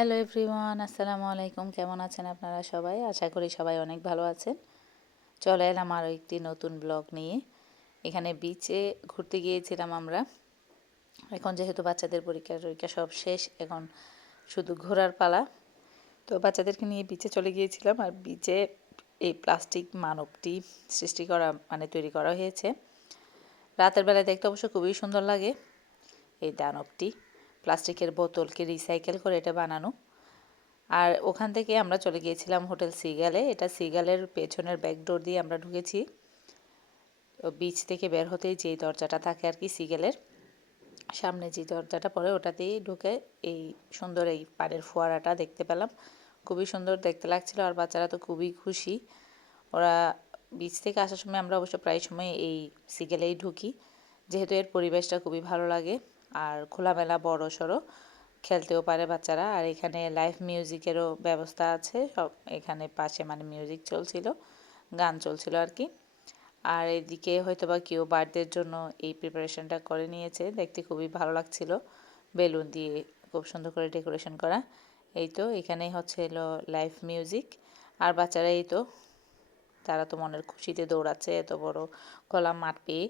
Hello everyone আসসালামু আলাইকুম কেমন আছেন আপনারা সবাই? আশা করি সবাই অনেক ভালো আছেন। চলে এলাম আরও একটি নতুন ব্লগ নিয়ে। এখানে বিচে ঘুরতে গিয়েছিলাম আমরা। এখন যেহেতু বাচ্চাদের পরীক্ষা টরীক্ষা সব শেষ, এখন শুধু ঘোরার পালা। তো বাচ্চাদেরকে নিয়ে বিচে চলে গিয়েছিলাম আর বিচে এই প্লাস্টিক মানবটি সৃষ্টি করা মানে তৈরি করা হয়েছে। রাতের বেলায় দেখতে অবশ্য খুবই সুন্দর লাগে এই দানবটি। প্লাস্টিকের বোতলকে রিসাইকেল করে এটা বানানো। আর ওখান থেকে আমরা চলে গিয়েছিলাম হোটেল সিগালে। এটা সিগালের পেছনের ব্যাকডোর দিয়ে আমরা ঢুকেছি। বিচ থেকে বের হতেই যেই দরজাটা থাকে আর কি সিগেলের, সামনে যে দরজাটা পড়ে ওটাতেই ঢুকে এই সুন্দর এই পাড়ের ফোয়ারাটা দেখতে পেলাম। খুবই সুন্দর দেখতে লাগছিল আর বাচ্চারা তো খুবই খুশি। ওরা বিচ থেকে আসার সময় আমরা অবশ্য প্রায় সময় এই সিগেলেই ঢুকি। যেহেতু এর পরিবেশটা খুবই ভালো লাগে। আর খোলামেলা বড় সড়ো খেলতেও পারে বাচ্চারা। আর এখানে লাইভ মিউজিকেরও ব্যবস্থা আছে। সব এখানে পাশে মানে মিউজিক চলছিল, গান চলছিল আর কি আর এদিকে হয়তো বা কেউ বার্থডের জন্য এই প্রিপারেশনটা করে নিয়েছে। দেখতে খুবই ভালো লাগছিল। বেলুন দিয়ে খুব সুন্দর করে ডেকোরেশন করা। এই তো এখানেই হচ্ছে এলো লাইভ মিউজিক আর বাচ্চারা এই তো, তারা তো মনের খুশিতে দৌড়াচ্ছে, এত বড় খোলা মাঠ পেয়ে।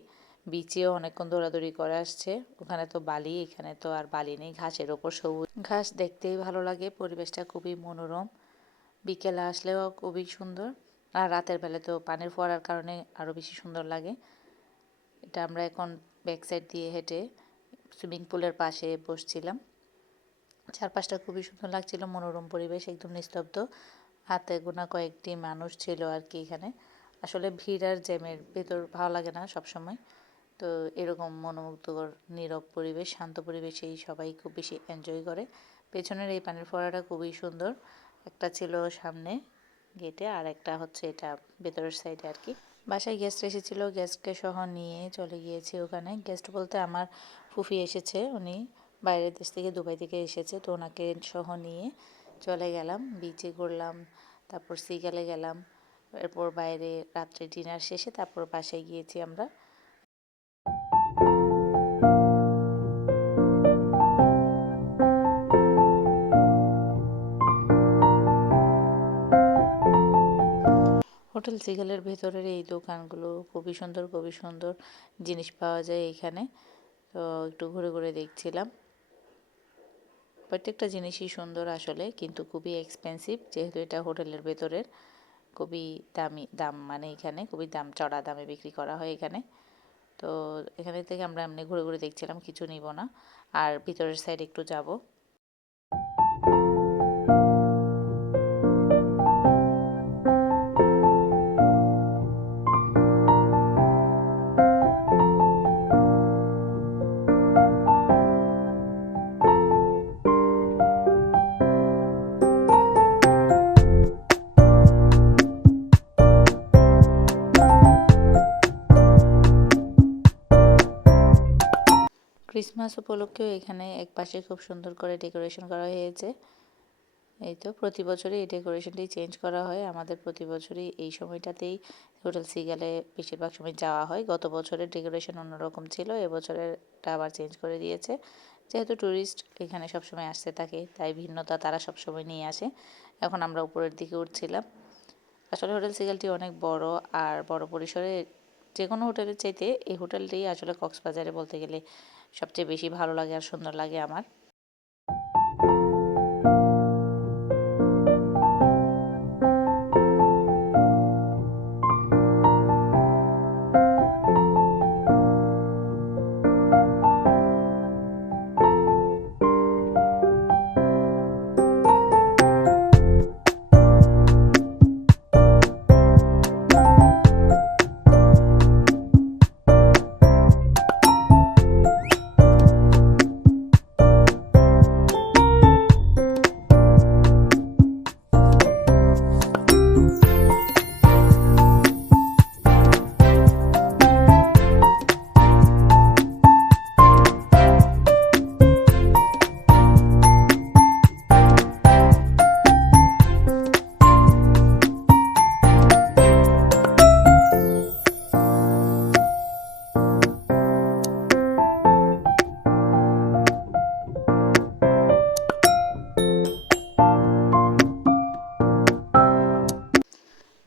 বিচেও অনেকক্ষণ দৌড়াদৌড়ি করে আসছে। ওখানে তো বালি, এখানে তো আর বালি নেই, ঘাসের ওপর সবুজ। ঘাস দেখতেই ভালো লাগে, পরিবেশটা খুবই মনোরম। বিকেলে আসলেও খুবই সুন্দর। আর রাতের বেলা তো পানির ফোয়ারার কারণে আরও বেশি সুন্দর লাগে। এটা আমরা এখন ব্যাক সাইড দিয়ে হেঁটে সুইমিং পুলের পাশে বসছিলাম। চারপাশটা খুবই সুন্দর লাগছিল, মনোরম পরিবেশ, একদম নিস্তব্ধ। হাতে গোনা কয়েকটি মানুষ ছিল আর কি এখানে। আসলে ভিড় আর জ্যামের ভেতর ভালো লাগে না সবসময়। তো এরকম মনোমুগ্ধকর, নীরব পরিবেশ, শান্ত পরিবেশেই সবাই খুব বেশি এনজয় করে। পেছনের এই পানির ফোয়ারাটা খুবই সুন্দর। একটা ছিল সামনে গেটে আর একটা হচ্ছে এটা ভেতরের সাইডে আর কি। বাসায় গেস্ট এসেছিল গেস্টকে সহ নিয়ে চলে গিয়েছি ওখানে। গেস্ট বলতে আমার ফুফি এসেছে, উনি বাইরের দেশ থেকে দুবাই থেকে এসেছে, তো ওনাকে সহ নিয়ে চলে গেলাম। বিচে ঘুরলাম, তারপর সিগালে গেলাম। এরপর বাইরে রাত্রে ডিনার শেষে তারপর বাসায় গিয়েছি আমরা। হোটেল সিগেলের ভেতরের এই দোকানগুলো খুবই সুন্দর খুবই সুন্দর জিনিস পাওয়া যায় এখানে। তো একটু ঘুরে ঘুরে দেখছিলাম। প্রত্যেকটা জিনিসই সুন্দর আসলে, কিন্তু খুবই এক্সপেন্সিভ যেহেতু এটা হোটেলের ভেতরের। খুবই দামি, দাম মানে এখানে খুবই দাম, চড়া দামে বিক্রি করা হয় এখানে। তো এখানে থেকে আমরা এমনি ঘুরে ঘুরে দেখছিলাম, কিছু নিব না। আর ভিতরের সাইড একটু যাব। ক্রিসমাস উপলক্ষেও এখানে এক পাশে খুব সুন্দর করে ডেকোরেশন করা হয়েছে। এই তো প্রতি বছরই এই ডেকোরেশনটি চেঞ্জ করা হয়। আমাদের প্রতি বছরই এই সময়টাতেই হোটেল সিগালে বেশিরভাগ সময় যাওয়া হয়। গত বছরের ডেকোরেশন অন্যরকম ছিল, এবছরেরটা আবার চেঞ্জ করে দিয়েছে। যেহেতু ট্যুরিস্ট এখানে সবসময় আসতে থাকে, তাই ভিন্নতা তারা সবসময় নিয়ে আসে। এখন আমরা উপরের দিকে উঠছিলাম। আসলে হোটেল সিগালটি অনেক বড় আর বড় পরিসরে যে কোনো হোটেলের চাইতে এই হোটেলটি আসলে কক্সবাজারে বলতে গেলে সবচেয়ে বেশি ভালো লাগে আর সুন্দর লাগে আমার।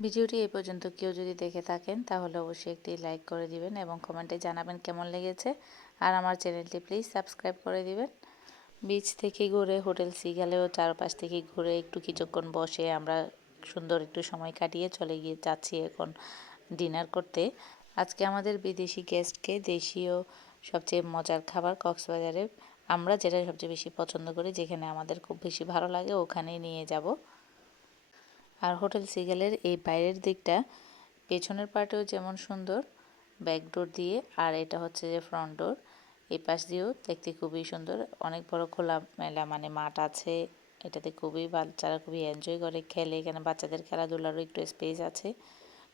ভিডিওটি এই পর্যন্ত কেউ যদি দেখে থাকেন, তাহলে অবশ্যই একটি লাইক করে দিবেন এবং কমেন্টে জানাবেন কেমন লেগেছে। আর আমার চ্যানেলটি প্লিজ সাবস্ক্রাইব করে দিবেন। বিচ থেকে ঘুরে হোটেল সিগালেও চারপাশ থেকে ঘুরে একটু কিছুক্ষণ বসে আমরা সুন্দর একটু সময় কাটিয়ে চলে গিয়ে যাচ্ছি এখন ডিনার করতে। আজকে আমাদের বিদেশি গেস্টকে দেশীয় সবচেয়ে মজার খাবার কক্সবাজারে আমরা যেটা সবচেয়ে বেশি পছন্দ করি, যেখানে আমাদের খুব বেশি ভালো লাগে, ওখানেই নিয়ে যাব। আর হোটেল সিগেলের এই বাইরের দিকটা, পেছনের পার্টেও যেমন সুন্দর ব্যাক ডোর দিয়ে, আর এটা হচ্ছে যে ফ্রন্ট ডোর এই পাশ দিয়েও দেখতে খুবই সুন্দর, অনেক বড় খোলা মেলা মানে মাঠ আছে, এটাতে খুবই বাচ্চারা খুবই এনজয় করে, খেলে, এখানে বাচ্চাদের খেলাধুলারও একটু স্পেস আছে,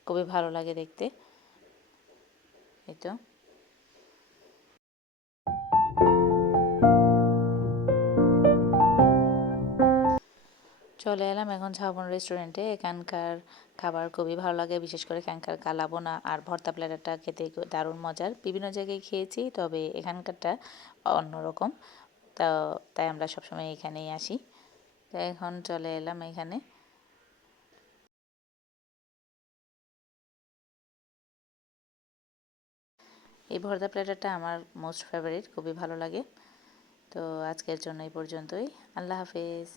খুবই ভালো লাগে দেখতে, এই তো। চলে এলাম এখন ঝাবন রেস্টুরেন্টে এখানকার খাবার খুবই ভালো লাগে, বিশেষ করে এখানকার কালাবোনা আর ভর্তা প্লেটারটা খেতে দারুণ মজার। বিভিন্ন জায়গায় খেয়েছি, তবে এখানকারটা অন্যরকম। তা তাই আমরা সবসময় এখানেই আসি। তো এখন চলে এলাম এখানে। এই ভর্তা প্লেটারটা আমার মোস্ট ফেভারিট খুবই ভালো লাগে। তো আজকের জন্য এই পর্যন্তই। আল্লাহ হাফেজ।